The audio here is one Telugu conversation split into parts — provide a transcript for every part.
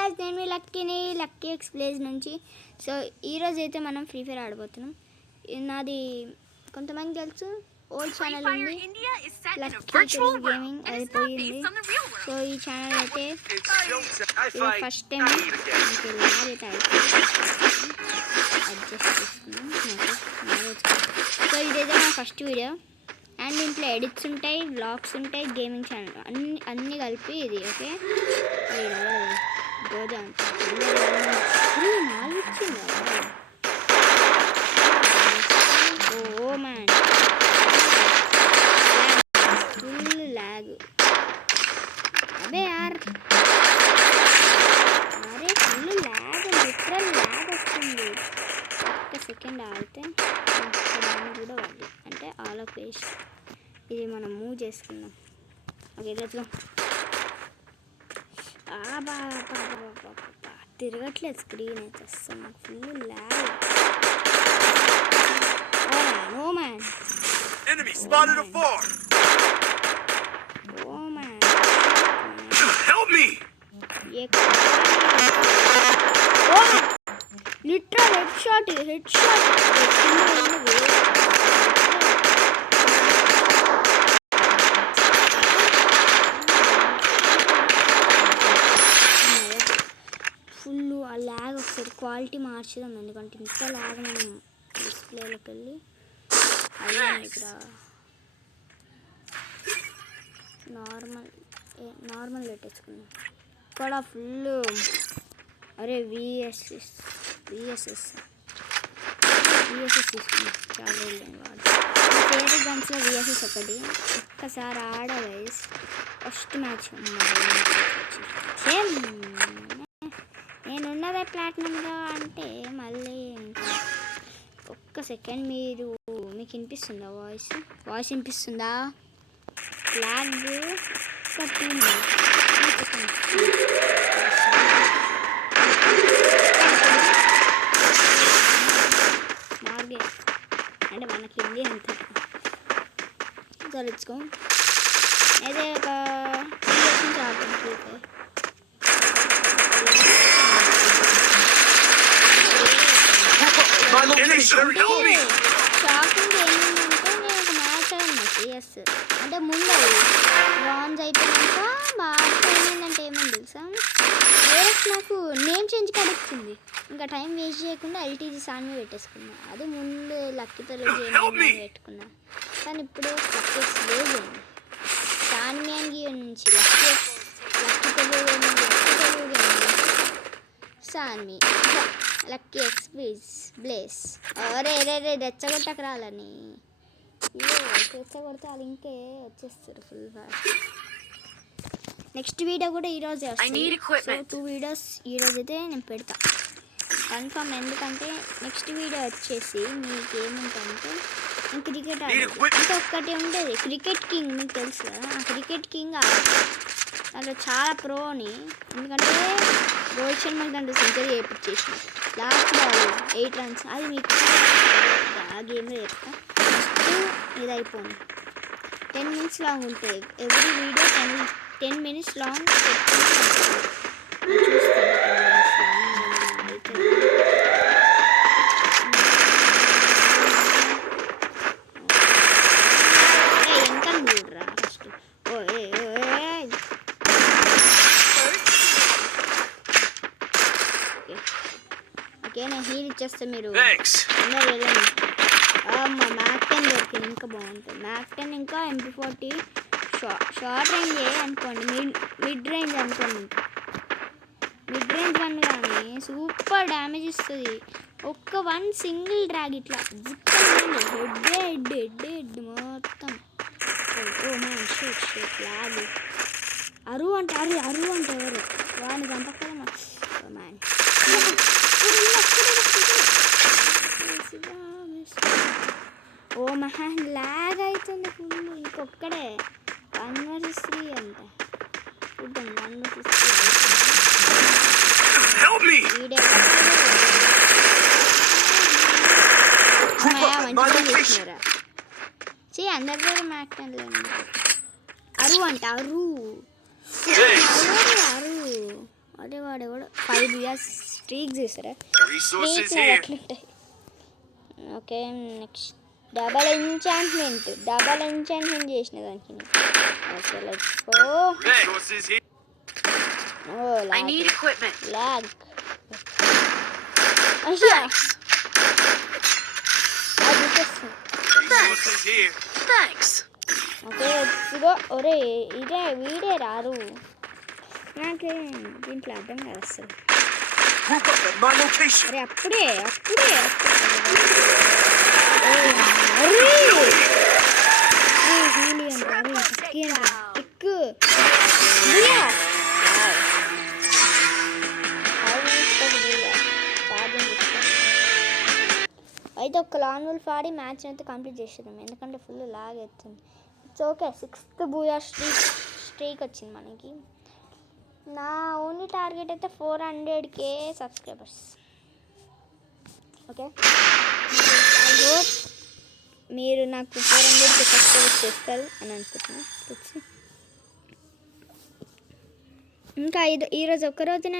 గాయ్స్, నేను మీ లక్కీ ఎక్స్ప్లేజ్ నుంచి. సో ఈరోజు అయితే మనం ఫ్రీ ఫైర్ ఆడబోతున్నాం. నాది కొంతమంది తెలుసు, ఓల్డ్ ఛానల్ ఉంది లక్కీ గేమింగ్, అది పోయింది. సో ఈ ఛానల్ అయితే ఫస్ట్ టైం అయితే అడ్జస్ట్ చేసుకున్నాం. సో ఇదైతే నా ఫస్ట్ వీడియో. అండ్ ఇంట్లో ఎడిట్స్ ఉంటాయి, వ్లాగ్స్ ఉంటాయి, గేమింగ్ ఛానల్ అన్నీ కలిపి ఇది. ఓకే, గోదా ఇచ్చిందా? Oh man, full lag. అదే యార్, అరే ఫుల్ ల్యాగ్, లిటరల్ ల్యాగ్ వస్తుంది. ఒక్క సెకండ్ ఆగితే దాన్ని కూడా వాళ్ళు అంటే ఆల్ ఆఫ్ వేస్ట్. ఇది మనం మూవ్ చేసుకుందాం. Okay, let's go. తిరగట్లేదు స్క్రీన్ అయితే, వస్తుంది నాకు full lag. No man, enemy spotted a farm. Oh man, Help me. Literal head shot. Full ఆ ల్యాగ్ వస్తుంది. క్వాలిటీ మార్చుదాం, ఎందుకంటే ఇంత ల్యాగ్ మనం డిస్ప్లేలోకి వెళ్ళి అయ్యా ఇక్కడ నార్మల్ పెట్టేసుకున్నాం. ఇక్కడ ఫుల్ అరే విఎస్ఎస్ తీసుకున్నాం. చాలా రోజులు వాడు ఫేవరెట్ గన్స్లో విఎస్ఎస్ ఒకటి. ఒక్కసారి ఆడ గైస్, ఫస్ట్ మ్యాచ్ సేమ్ నేనున్నదే ప్లాటినంగా అంటే మళ్ళీ ఒక్క సెకండ్. మీకు వినిపిస్తుందా? వాయిస్ వినిపిస్తుందా? ఫ్లాగ్ కట్టింది మార్గే అంటే మనకి ఇండియా అంతే. తెలుసుకో, అయితే ఒక 3 years నుంచి ఆడుతుంది. షాకింగ్ ఏమైందంటే, నేను ఒక మ్యాచ్ అన్నా సిఎస్ అంటే ముందు అది బ్రాంజ్ అయిపోయినాక బాగా ఏమైందంటే తెలుసా, వేరే నాకు నేమ్ చేంజ్ కడుగుతుంది. ఇంకా టైం వేస్ట్ చేయకుండా ఎల్టీజీ సాన్వి పెట్టేసుకున్నా. అది ముందు లక్కీతో పెట్టుకున్నా, కానీ ఇప్పుడు లక్కీ లేదు. సాన్వి అని నుంచి లక్కీతో సాన్వి లక్కీ ఎక్స్ప్లేజ్. అరే రెచ్చగొట్టకు రాలని, రెచ్చగొడితే వాళ్ళు ఇంకే వచ్చేస్తారు ఫుల్ ఫాస్ట్. నెక్స్ట్ వీడియో కూడా ఈరోజే వస్తుంది. సో 2 వీడియోస్ ఈరోజు అయితే నేను పెడతా కన్ఫర్మ్. ఎందుకంటే నెక్స్ట్ వీడియో వచ్చేసి మీకు ఏముంటుందంటే, నేను క్రికెట్ అంటే ఒక్కటి ఉండేది క్రికెట్ కింగ్, మీకు తెలుసు కదా. ఆ క్రికెట్ కింగ్ దాంట్లో చాలా ప్రోని, ఎందుకంటే రోహిత్ శర్మకి దాంట్లో సెంచరీ చేయించేసిన లాస్ట్ బాల్ 8 runs. అది మీకు ఆ గేమ్లో చెప్తా. ఫస్ట్ ఇది అయిపోయింది. 10 minutes లాంగ్ ఉంటుంది ఎవ్రీ వీడియో. 10 minutes లాంగ్ ఇంకా చూడరా ఫస్ట్. ఓకే, నేను హీల్ ఇచ్చేస్తే మీరు అందరు వెళ్ళండి. మ్యాక్ 10 దొరికింది, ఇంకా బాగుంటుంది. మ్యాక్ 10 ఇంకా MP40 షార్ట్ రేంజ్ అనుకోండి, మిడ్ రేంజ్ అనుకోండి. మిడ్ రేంజ్ వన్ కానీ సూపర్ డ్యామేజ్ ఇస్తుంది. ఒక్క 1 సింగిల్ డ్రాగ్ ఇట్లా హెడ్ మొత్తం. Oh man, షేట్ log. అరువు అంటే ఎవరు వాడిని చంపకదా మ్యాన్. ఓ మ్యాన్, ల్యాగ్ అవుతుంది ఫుల్. ఇంకొక్కడే 1 versus 3 అంట. చూద్దాం 1 versus 3 అందరి దగ్గర మ్యాక్ 10 లేదు. అరు అంట, అరు అదే వాడు కూడా 5 ఇయర్స్ స్ట్రీక్ చేశారా Resources స్ట్రీక్ here. అట్లుంటాయి. ఓకే నెక్స్ట్ డబల్ ఎంచాంట్మెంట్ చేసిన దానికి okay let's go. Resources here. Oh I need equipment. Lag అయ్యా అది చేస్తుంది. Resources here. Thanks. ఓకే ఇదిగో ఒరే ఇదే వీడే రారు నాకు దీంట్లో అర్థం కాదు అసలు. Group up at my location. అరే అప్పుడే ఎక్కు అయితే ఒక లాన్ వూల్ఫ్ ఆడి మ్యాచ్ అయితే కంప్లీట్ చేసేద్దాం ఎందుకంటే ఫుల్ లాగ్ అవుతుంది. It's okay 6th Booyah streak వచ్చింది మనకి. నా ఓన్లీ టార్గెట్ అయితే 400K subscribers. Okay I hope మీరు నాకు 400K సబ్స్క్రైబర్స్ చేస్తారు అని అనుకుంటున్నాను. ఇంకా ఈరోజు ఒక్కరోజున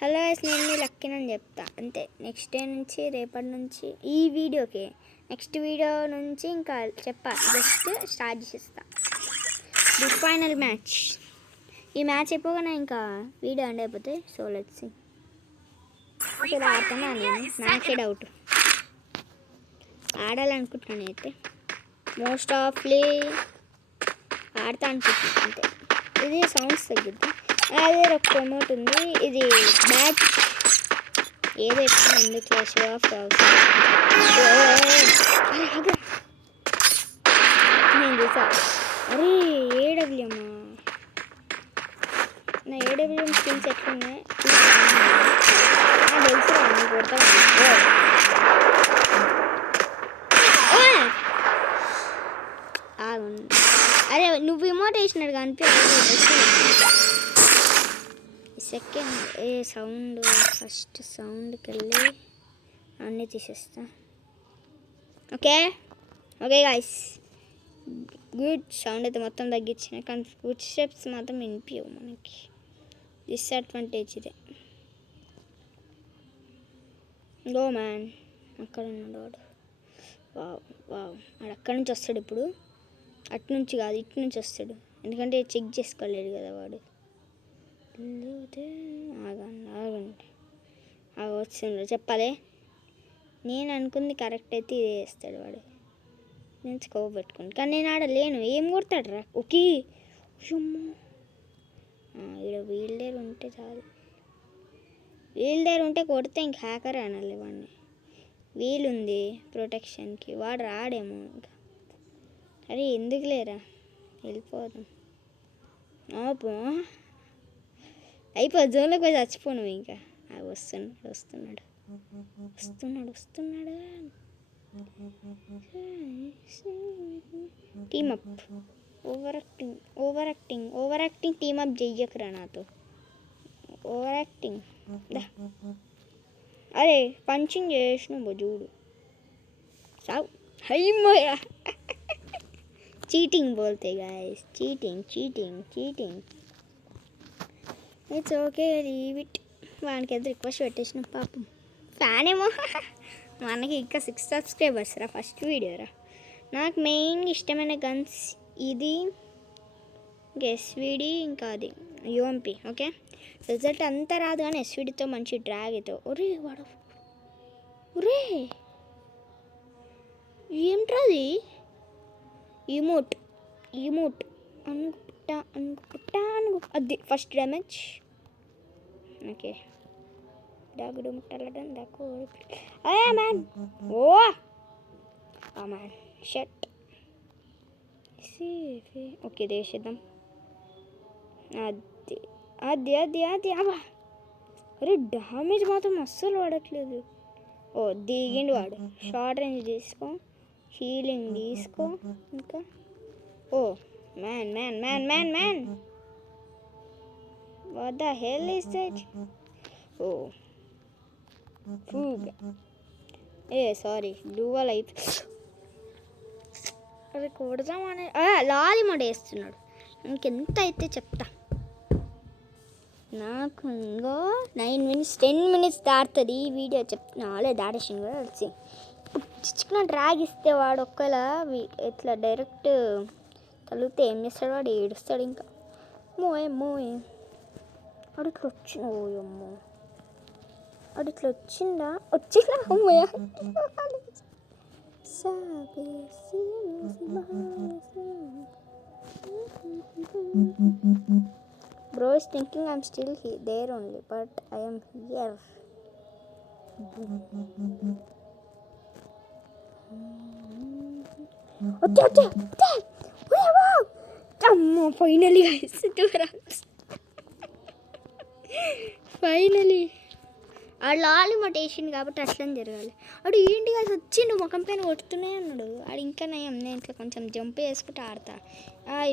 హలో నేను మీ లక్కీనని చెప్తా అంతే. నెక్స్ట్ డే నుంచి రేపటి నుంచి ఈ వీడియోకి నెక్స్ట్ వీడియో నుంచి ఇంకా చెప్పా జస్ట్ స్టార్ట్ చేసేస్తా. The final match. ఈ మ్యాచ్ అయిపోగానే ఇంకా వీడియో ఎండ్ అయిపోతాయి. So let's see. అసలు ఆడుతున్నా నేను నాకే డౌట్. ఆడాలనుకుంటున్నాను అయితే మోస్ట్ ఆఫ్లీ ఆడతా అనుకుంటున్నాను అంతే. ఇది సౌండ్స్ తగ్గిద్ది. అదే ఒక ప్రమోట్ ఉంది. ఇది బ్యాట్ ఏదో ఎక్కువ ఉంది క్లాష్ ఆఫ్ నేను చూసా. అరే ఏడబ్ల్యూఎం నా ఏడబ్ల్యూఎం స్కిల్స్ ఎట్లున్నాయి తెలుసు కొడతా. అరే నువ్వు ఇమోట్ వేసినాడు కనిపించ. సెకండ్ ఏ సౌండ్ ఫస్ట్ సౌండ్కి వెళ్ళి అన్నీ తీసేస్తా. Okay guys good. సౌండ్ అయితే మొత్తం తగ్గించిన కానీ ఫుడ్ స్టెప్స్ మాత్రం వినిపించవు మనకి. డిసడ్వాంటేజ్ ఇదే. గో మ్యాన్ అక్కడ ఉన్నాడు వాడు. వావ్ వాడు అక్కడి నుంచి వస్తాడు ఇప్పుడు. అటు నుంచి కాదు ఇటు నుంచి వస్తాడు ఎందుకంటే చెక్ చేసుకోలేడు కదా వాడు. ఆగండి వస్తుండ్రు చెప్పాలి. నేను అనుకుంది కరెక్ట్ అయితే ఇదే వేస్తాడు వాడు. నేను స్కోప్ పెట్టుకుని కానీ నేను ఆడలేను. ఏం కొడతాడు రా ఓకే. ఇక్కడ వీల్ దగ్గర ఉంటే చాలు. వీల్ దగ్గర ఉంటే కొడితే ఇంక హ్యాకర్ అనాలి వాడిని. వీల్ ఉంది ప్రొటెక్షన్కి వాడు రాడేమో ఇంకా. అరే ఎందుకు లేరా వెళ్ళిపోదాం. ఆపో అయిపో జోన్లోకి పోయి చచ్చిపోను ఇంకా. వస్తున్నాడు. టీమప్ ఓవర్ యాక్టింగ్ టీమప్ చెయ్యకురా నాతో. Over acting. అరే పంచింగ్ చేసినావు చూడు సావు. అయ్యమ్మయ్యా చీటింగ్ బోల్తే guys. Cheating. It's okay leave it. వానికి ఎంత రిక్వెస్ట్ పెట్టేసిన పాపం ఫ్యాన్ ఏమో. మనకి ఇంకా 6 సబ్స్క్రైబర్స్ రా ఫస్ట్ వీడియో రా. నాకు మెయిన్గా ఇష్టమైన గన్స్ ఇది ఎస్విడి ఇంకా అది యూఎంపీ. ఓకే రిజల్ట్ అంతా రాదు కానీ ఎస్విడితో మంచి డ్రాగ్ అవుతావు. ఒరే ఏంట్రా అది ఇమోట్ అనుకుంటా అది ఫస్ట్ డ్యామేజ్. ఓకే దాగుడు ముట్టాలడం దాకు మ్యాన్. Man shut. ఓకే వేసేద్దాం. అది అబ్బా. అరే డ్యామేజ్ మాత్రం అస్సలు వాడట్లేదు. దిగిండు వాడు. షార్ట్ రేంజ్ తీసుకో, హీలింగ్ తీసుకో. ఇంకా man what the hell is that? Foog. Sorry డూవల్ అయిపో. అది కొడదామని లాలి మడ వేస్తున్నాడు. ఇంకెంత అయితే చెప్తా. నాకు ఇంకో 9 minutes 10 minutes దాడుతుంది ఈ వీడియో చెప్తున్నా వాళ్ళే దాడేసింది కూడా వచ్చి చిచ్చుకున్న డ్రాగ్ ఇస్తే వాడు ఒక్కలా ఇట్లా డైరెక్ట్ తగిలితే ఏం చేస్తాడు వాడు ఏడుస్తాడు ఇంకా మోయ్ వాడు ఇట్లా వచ్చిన ఓయమ్మో వాడు ఇట్లా వచ్చిందా అమ్మయ్య Bro is thinking I'm still there only, but I am here. Finally guys, 2 rounds. Finally. ఆ లాలి మొటేషన్ కాబట్టి అట్లా జరగాలి అడు ఏంటి కాదు వచ్చిండు ముఖం పైన కొడుతూనే ఉన్నాడు ఆడు ఇంకా నేను ఇట్లా కొంచెం జంప్ చేసుకుంటూ ఆడతా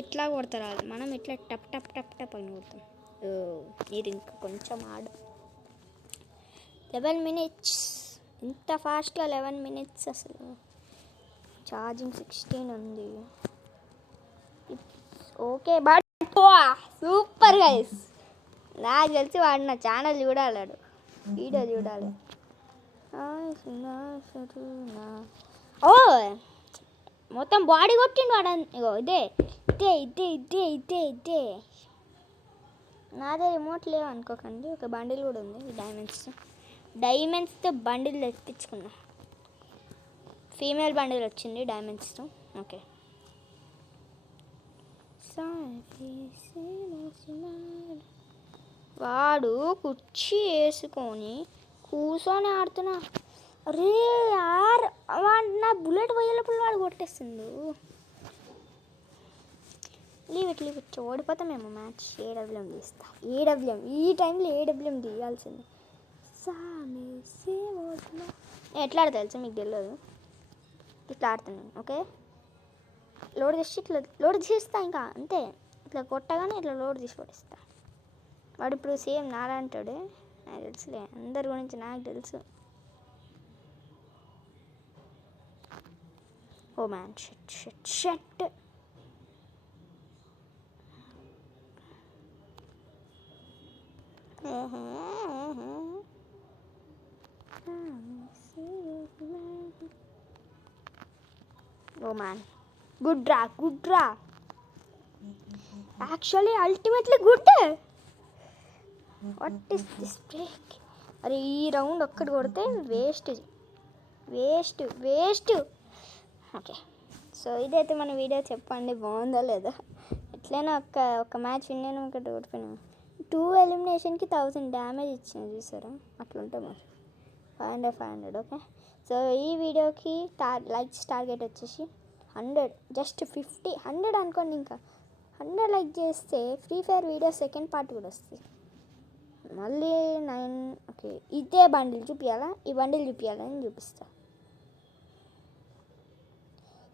ఇట్లా కొడతారు వాళ్ళు మనం ఇట్లా టప్ టప్ టప్ టప్ అని కొడతాం ఇది ఇంకా కొంచెం ఆడు 11 minutes ఇంత ఫాస్ట్గా 11 minutes అసలు ఛార్జింగ్ 16 ఉంది ఓకే బట్ సూపర్ గైస్ నాకు తెలిసి వాడు నా ఛానల్ చూడాలాడు వీడియో చూడాలి ఓ మొత్తం బాడీ కొట్టిండు వాడు ఇగో ఇదే ఇదే ఇదే ఇదే ఇదే ఇదే నాదే రిమోట్ లేవు అనుకోకండి ఒక బండిల్ కూడా ఉంది ఈ డైమండ్స్తో బండిల్ తెప్పించుకున్నా ఫీమేల్ బండిల్ వచ్చింది డైమండ్స్తో ఓకే వాడు కుర్చీ వేసుకొని కూర్చొని ఆడుతున్నా అరే యార్ వాడు నా బుల్లెట్ పోయేటప్పుడు వాడు కొట్టేస్తుండు లీవ్ ఇట్ ఓడిపోతామేమో మ్యాచ్ ఏడబ్ల్యూఎం తీస్తా ఏడబ్ల్యూఎం ఈ టైంలో ఏడబ్ల్యూఎం తీయాల్సింది ఎట్లా ఆడతా తెలుసా మీకు తెలియదు ఇట్లా ఆడుతున్నాను ఓకే లోడ్ చేసి ఇట్లా లోడ్ చేస్తా ఇంకా అంతే ఇట్లా కొట్టగానే ఇట్లా లోడ్ తీసి పడిస్తా వాడు ఇప్పుడు సేమ్ నాలా అంటాడు నాకు తెలుసులే అందరి గురించి నాకు తెలుసు oh man shut oh man good draw actually ultimately good what is this break అరే ఈ రౌండ్ ఒక్కటి కొడితే వేస్ట్ ఓకే సో ఇదైతే మన వీడియో చెప్పండి బాగుందా లేదా ఎట్లయినా ఒక మ్యాచ్ విన్నాను ఒకటి ఓడిపోయినాము 2 ఎలిమినేషన్కి 1000 డ్యామేజ్ ఇచ్చింది చూసారా అట్లుంటే మరి 500 ఓకే సో ఈ వీడియోకి లైక్స్ టార్గెట్ వచ్చేసి 100 జస్ట్ 100 అనుకోండి ఇంకా 100 లైక్ చేస్తే free fire video second part కూడా వస్తుంది మళ్ళీ 9 ఓకే ఇదే బండిల్ చూపించాలా ఈ బండిల్ చూపించాలని చూపిస్తా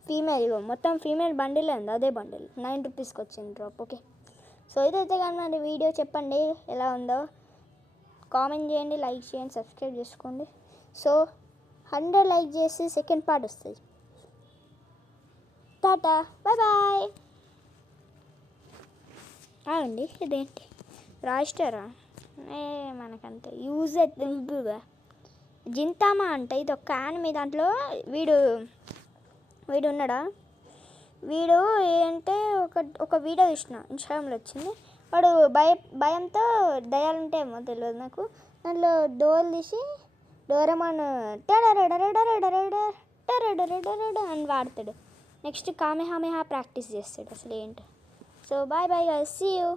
ఫీమేల్ ఇగో మొత్తం ఫీమేల్ బండిల్ ఉంది అదే బండిల్ 9 రూపీస్కి వచ్చింది డ్రాప్ ఓకే సో ఇదైతే కానీ మరి వీడియో చెప్పండి ఎలా ఉందో కామెంట్ చేయండి లైక్ చేయండి సబ్స్క్రైబ్ చేసుకోండి సో 100 లైక్ చేసి సెకండ్ పార్ట్ వస్తుంది టాటా బాయ్ అండి ఇదేంటి రాయిస్టరా మనకంత యూజ్ అవుతుందిగా జింతామా అంటే ఇది ఒక యానిమే దాంట్లో వీడు ఉన్నాడా వీడు ఏంటంటే ఒక వీడియో చూసిన ఇన్స్టాగ్రామ్లో వచ్చింది వాడు భయంతో దయాలుంటాయేమో తెలియదు నాకు దాంట్లో డోర్ తీసి డోరేమాన్ అని వాడతాడు నెక్స్ట్ కామెహామెహా ప్రాక్టీస్ చేస్తాడు అసలు ఏంటి so bye guys see you